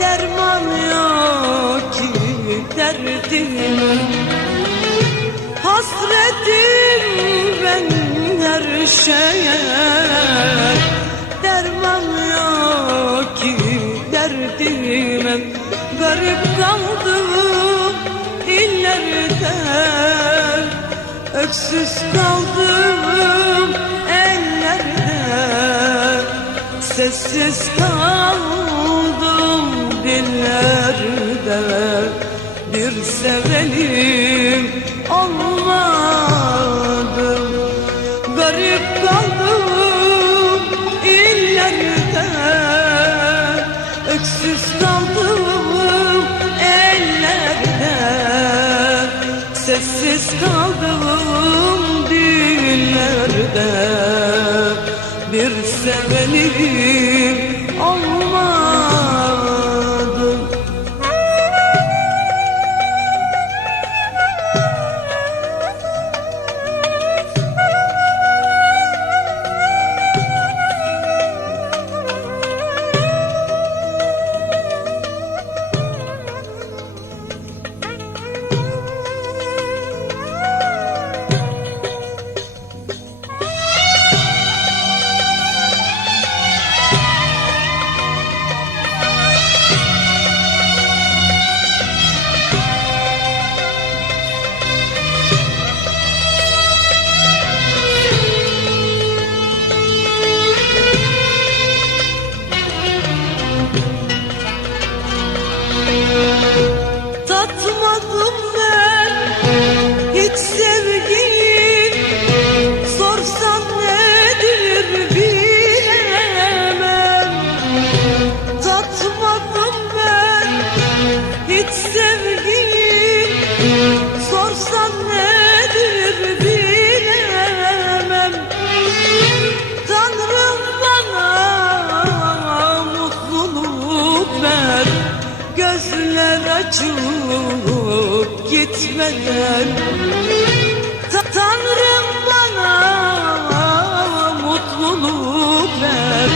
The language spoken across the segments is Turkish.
Derman yok ki derdim. Hasretim ben her şeye. Derman yok ki derdime Garip kaldım illerde Öksüz kaldım Sessiz kaldım dillerde. Bir sevenim olmadı Garip kaldım illerde. Öksüz kaldım ellerde. Sessiz kaldım dillerde sevenim olmadı Gözler açıp gitmeden Ta- Tanrım bana mutluluk ver.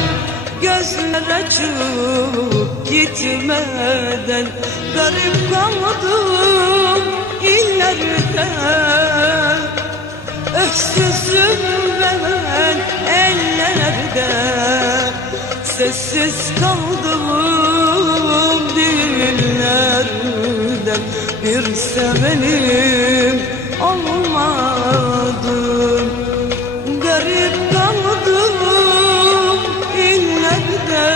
Gözler açıp gitmeden Garip kaldım illerde Öksüzüm ben ellerde. Sessiz kaldım Bir sevenim olmadı Garip kaldım illerde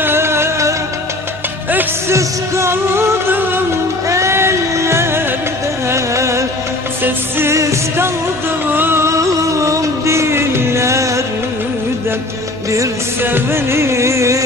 Öksüz kaldım ellerde. Sessiz kaldım dillerde Bir sevenim